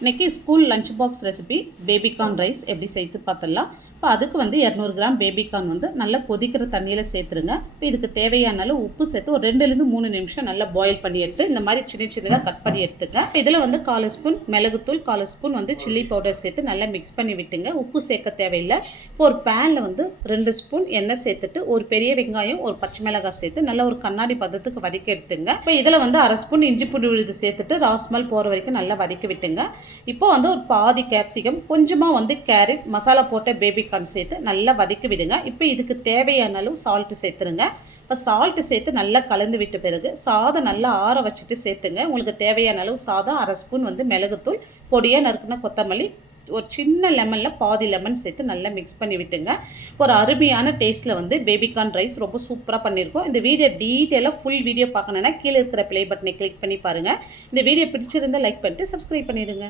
இன்றைக்கி school lunch box recipe baby corn rice எப்படி சேர்த்து பார்த்துடலாம். இப்போ அதுக்கு வந்து 200 கிராம் பேபிகார்ன் வந்து நல்லா கொதிக்கிற தண்ணியில் சேர்த்துருங்க. இப்போ இதுக்கு தேவையான அளவு உப்பு சேர்த்து ஒரு 2-3 நிமிஷம் நல்லா பாயில் பண்ணி எடுத்து இந்த மாதிரி சின்ன சின்னதாக கட் பண்ணி எடுத்துங்க. இப்போ இதில் வந்து 1/4 ஸ்பூன் மிளகுத்தூள், 1/4 ஸ்பூன் வந்து சில்லி பவுடர் சேர்த்து நல்லா மிக்ஸ் பண்ணி விட்டுங்க. உப்பு சேர்க்க தேவையில்லை. இப்போ ஒரு பேனில் வந்து 2 ஸ்பூன் எண்ணெய் சேர்த்துட்டு ஒரு பெரிய வெங்காயம், ஒரு பச்சை மிளகாய் சேர்த்து நல்லா ஒரு கண்ணாடி பதத்துக்கு வதக்கி எடுத்துங்க. இப்போ இதில் வந்து 1/2 ஸ்பூன் இஞ்சி பூண்டு விழுது சேர்த்துட்டு ராஸ்மல் போகிற வரைக்கும் நல்லா வதக்கி விட்டுங்க. இப்போ வந்து ஒரு பாதி கேப்சிகம், கொஞ்சமாக வந்து கேரட், மசாலா போட்ட பேபிகார்ன் சேர்த்து நல்லா வதக்கி விடுங்க. இப்போ இதுக்கு தேவையான அளவு சால்ட்டு சேர்த்துருங்க. இப்போ சால்ட்டு சேர்த்து நல்லா கலந்து விட்ட பிறகு சாதம் நல்லா ஆற வச்சுட்டு சேர்த்துங்க. உங்களுக்கு தேவையான அளவு சாதம், 1/2 ஸ்பூன் வந்து மிளகுத்தூள், பொடியாக நறுக்குன கொத்தமல்லி, ஒரு சின்ன லெமனில் பாதி லெமன் சேர்த்து நல்லா மிக்ஸ் பண்ணி விட்டுங்க. ஒரு அருமையான டேஸ்ட்டில் வந்து பேபிகார்ன் ரைஸ் ரொம்ப சூப்பராக பண்ணியிருக்கோம். இந்த வீடியோ டீட்டெயிலாக ஃபுல் வீடியோ பார்க்கணுன்னா கீழே இருக்கிற ப்ளே பட்டனை கிளிக் பண்ணி பாருங்கள். இந்த வீடியோ பிடிச்சிருந்தால் லைக் பண்ணிட்டு சப்ஸ்கிரைப் பண்ணிடுங்க.